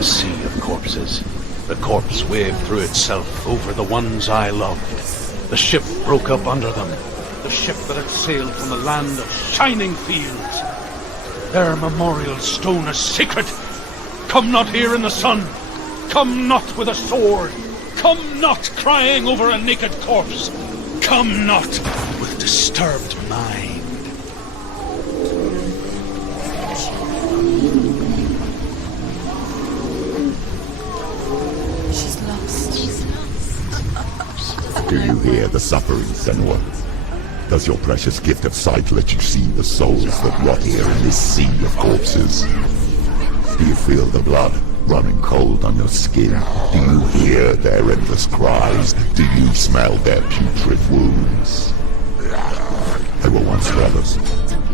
The sea of corpses. The corpse waved through itself over the ones I loved. The ship broke up under them. The ship that had sailed from the land of shining fields. Their memorial stone is sacred. Come not here in the sun. Come not with a sword. Come not crying over a naked corpse. Come not with disturbed mind. She's lost. She's lost. Do you hear the suffering, Senua? Does your precious gift of sight let you see the souls that rot here in this sea of corpses? Do you feel the blood running cold on your skin? Do you hear their endless cries? Do you smell their putrid wounds? They were once brothers,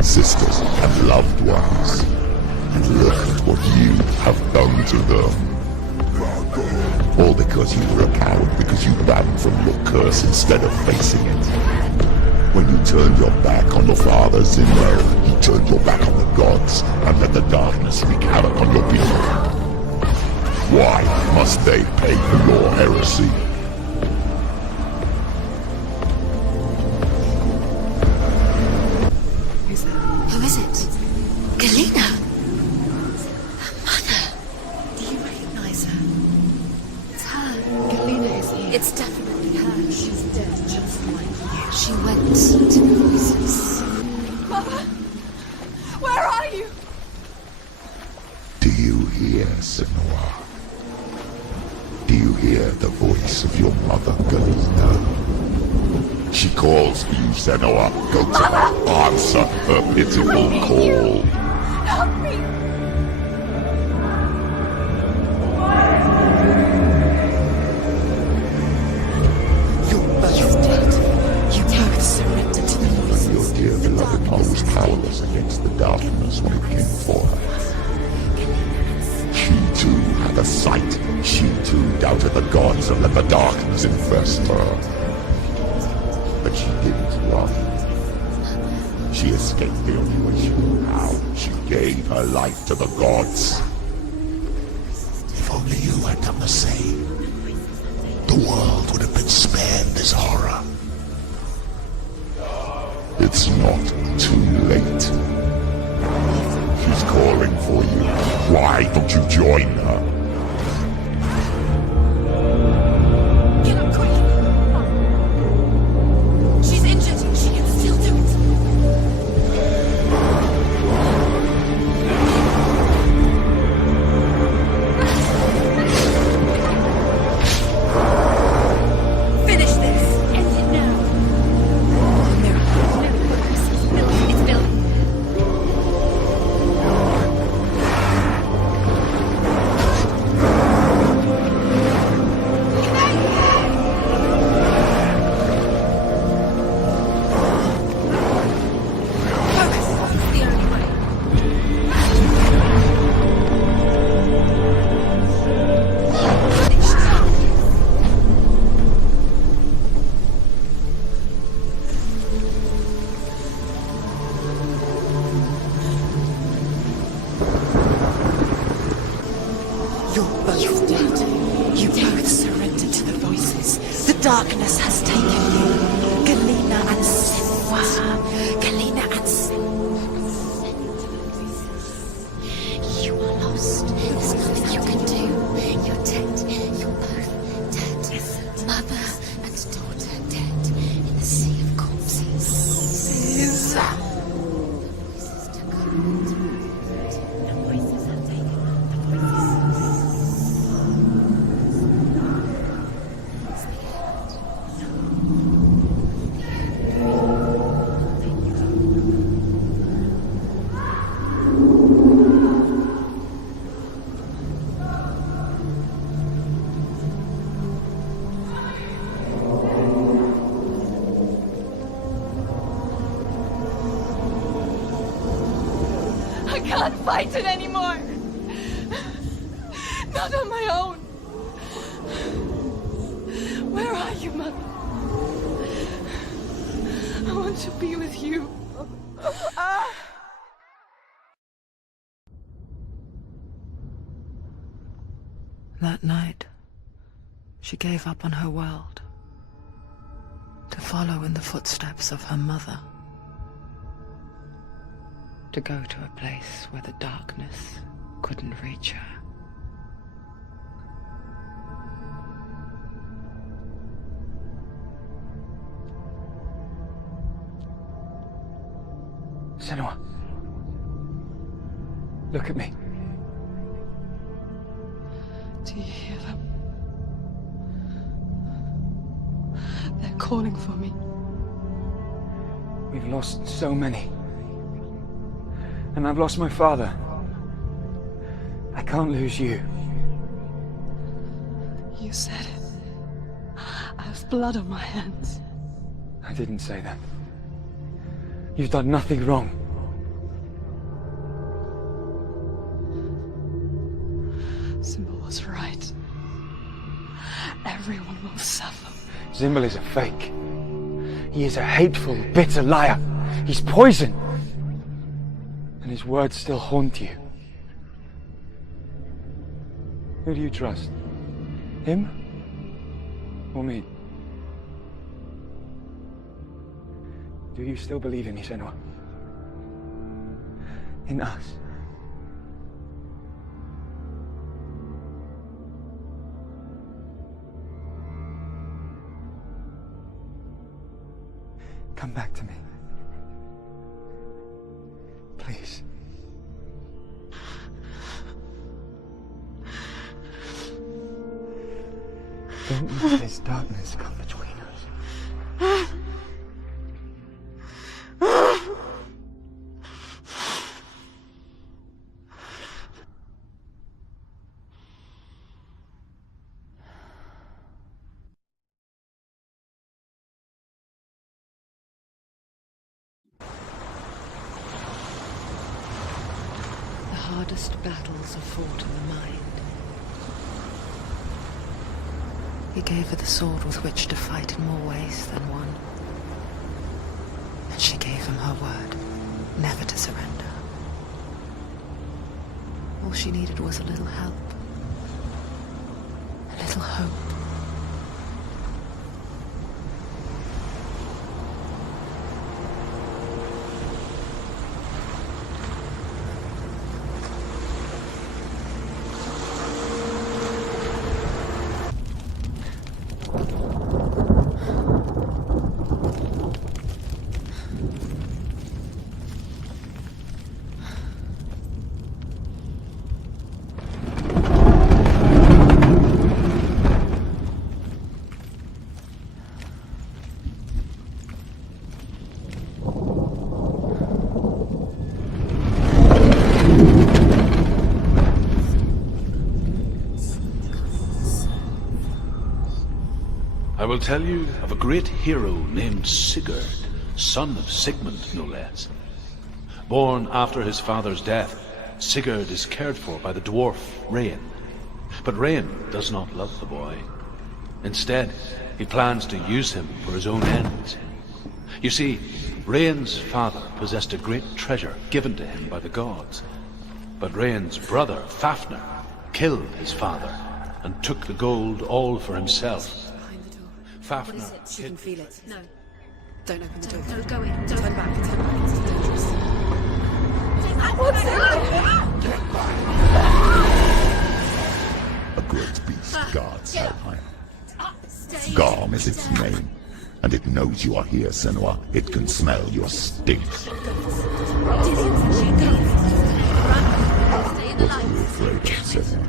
sisters, and loved ones. And look at what you have done to them. All because you were a coward, because you ran from your curse instead of facing it. When you turned your back on your fathers in there, you turned your back on the gods and let the darkness wreak havoc on your people. Why must they pay for your heresy? Who is it? Galena? Her mother. Do you recognize her? It's her. Galena is here. It's definitely her. She's dead just like you. She went to the voices. Mother! Where are you? Do you hear, Senua? Do you hear the voice of your mother, Galena? She calls for you, Senua. Go to her. Answer her pitiful call. Help me! You're both dead. You both surrendered to the voices. Your dear beloved mother was powerless against the darkness when it came for her. She too had a sight. She too doubted the gods and let the darkness infest her. But she didn't run. She escaped the only way she knew how. She gave her life to the gods. If only you had done the same, the world would have been spared this horror. It's not too late. She's calling for you. Why don't you join her? Get up quick! She's injured. She can still do it. Finish this. End it now. No. It's Billy. You're both dead. You both surrendered to the voices. The darkness has taken you. Galena and Senua. Galena and Senua. You are lost. There's nothing you can do. You're dead. You're both dead. Mother and daughter dead in the sea of corpses. can't fight it anymore. Not on my own. Where are you, Mother? I want to be with you. That night, she gave up on her world to follow in the footsteps of her mother, to go to a place where the darkness couldn't reach her. Senua, look at me. Do you hear them? They're calling for me. We've lost so many. And I've lost my father. I can't lose you. You said it. I have blood on my hands. I didn't say that. You've done nothing wrong. Symbol was right. Everyone will suffer. Symbol is a fake. He is a hateful, bitter liar. He's poison. And his words still haunt you. Who do you trust? Him? Or me? Do you still believe in me, Senua? In us? Come back to me. Please. Don't let this darkness come between us. The hardest battles are fought in the mind. He gave her the sword with which to fight in more ways than one. And she gave him her word, never to surrender. All she needed was a little help, a little hope. I will tell you of a great hero named Sigurd, son of Sigmund, no less. Born after his father's death, Sigurd is cared for by the dwarf Rain. But Rain does not love the boy. Instead, he plans to use him for his own ends. You see, Rain's father possessed a great treasure given to him by the gods. But Rain's brother, Fafnir, killed his father and took the gold all for himself. Fafnir She can feel it. No. Don't open the door. No, go in. Turn back. Turn back. It's dangerous. What's it? A great beast guards Helheim. Garm is its name, and it knows you are here, Senua. It can smell your stink. What are you afraid of, Senua?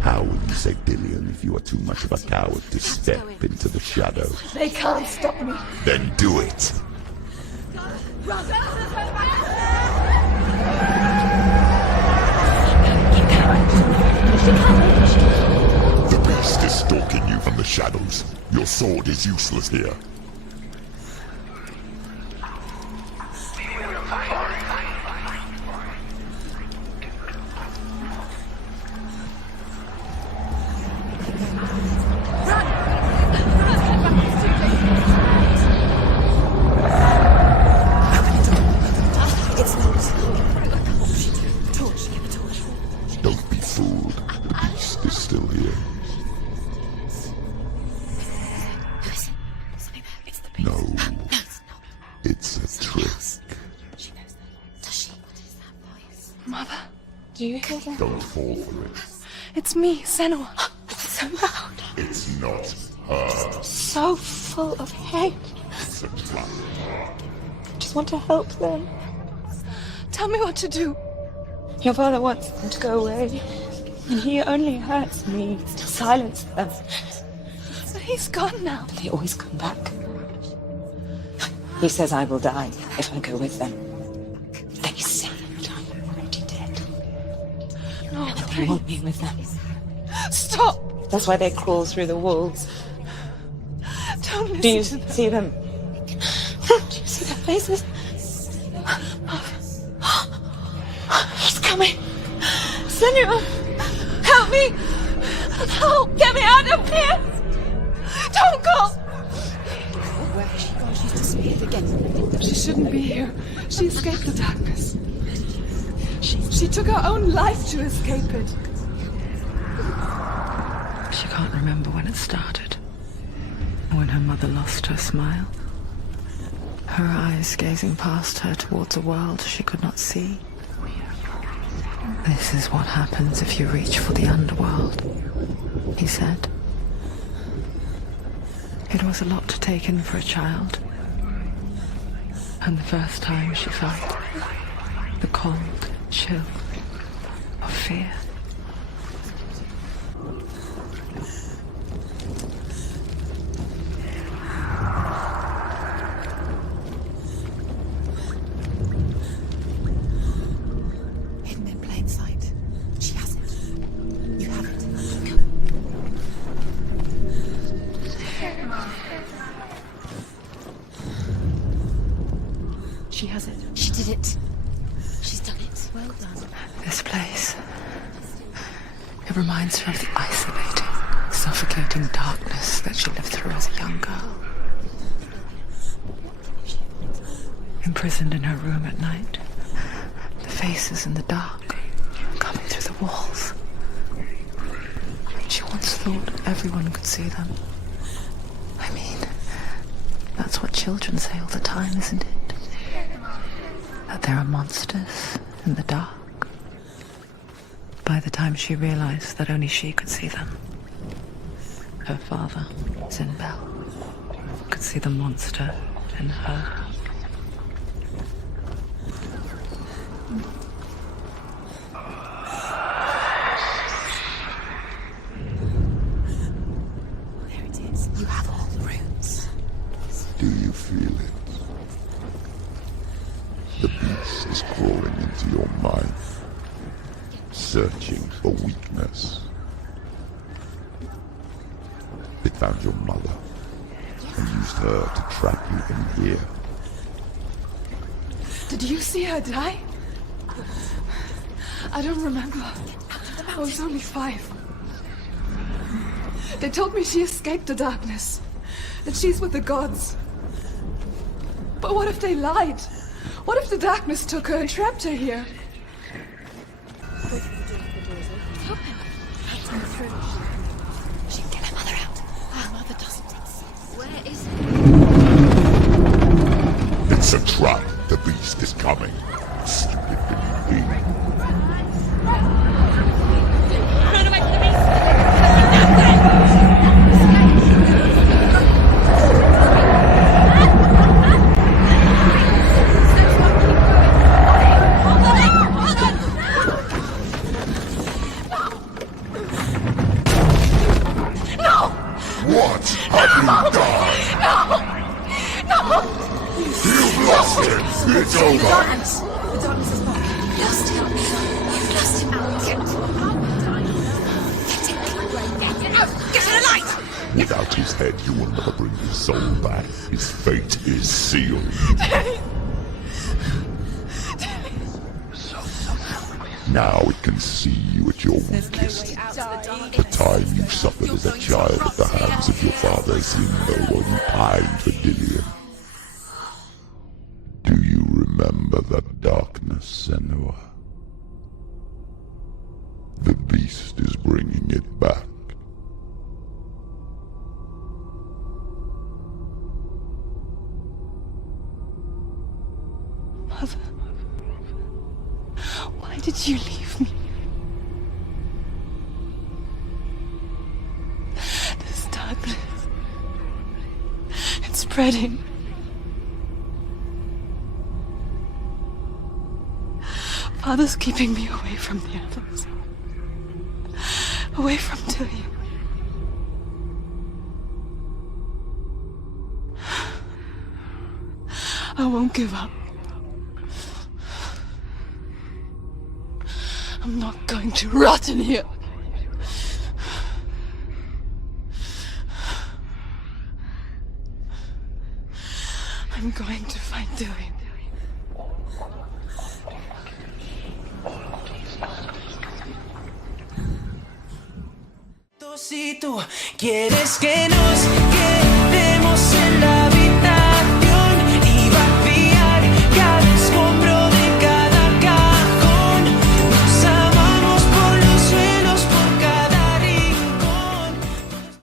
How would you say Dillion if you are too much of a coward to step into the shadows? They can't stop me. Then do it! The beast is stalking you from the shadows. Your sword is useless here. Don't be fooled. The beast is still here. No. It's a trick. Mother, do you hear that? Don't fall for it. It's me, Senua. It's so loud. It's not her. So full of hate. It's a trap. I just want to help them. Tell me what to do. Your father wants them to go away. And he only hurts me to silence them. But he's gone now. They always come back. He says I will die if I go with them. They say that I'm already dead. No, They want me with them. stop. That's why they crawl through the walls. Don't listen Do you to them. see them? Do you see their faces? He's coming. Senua, help me. Help, get me out of here. Don't go. Where has she gone? She's disappeared again. She shouldn't be here. She escaped the darkness. She took her own life to escape it. She can't remember when it started. When her mother lost her smile. Her eyes gazing past her towards a world she could not see. This is what happens if you reach for the underworld, he said. It was a lot to take in for a child. And the first time she felt the cold chill of fear. Hidden in plain sight. She has it. You have it. She has it. She did it. She's done it. Well done. This place. It reminds her of the isolating, suffocating darkness that she lived through as a young girl. Imprisoned in her room at night, the faces in the dark coming through the walls. She once thought everyone could see them. I mean, that's what children say all the time, isn't it? That there are monsters in the dark. By the time she realized that only she could see them, her father, Zinbel, could see the monster in her. There it is. You have all the roots. Do you feel it? The beast is crawling into your mind, searching for weakness. It found your mother and used her to trap you in here. Did you see her die? I don't remember. I was only 5. They told me she escaped the darkness, that she's with the gods. But what if they lied? What if the darkness took her and trapped her here? She can get her mother out. Her mother doesn't exist. Where is it? It's a trap. The beast is coming. Stupid being. Run away from the beast! What have you done? No! You've lost him. It's over. The darkness is back. Lost him. You've lost him. Get it out. Get to the light! Without his head, you will never bring his soul back. His fate is sealed. Now it can see you at your weakest. The time you suffered as a child at the hands of your father Senua while you pined for Dillion. Do you remember that darkness, Senua? The beast is bringing it back. Mother, why did you leave me? This darkness, it's spreading. Father's keeping me away from the others. Away from Dillion. I won't give up. I'm not going to rot in here. I'm going to find Dillion. Si tú quieres que nos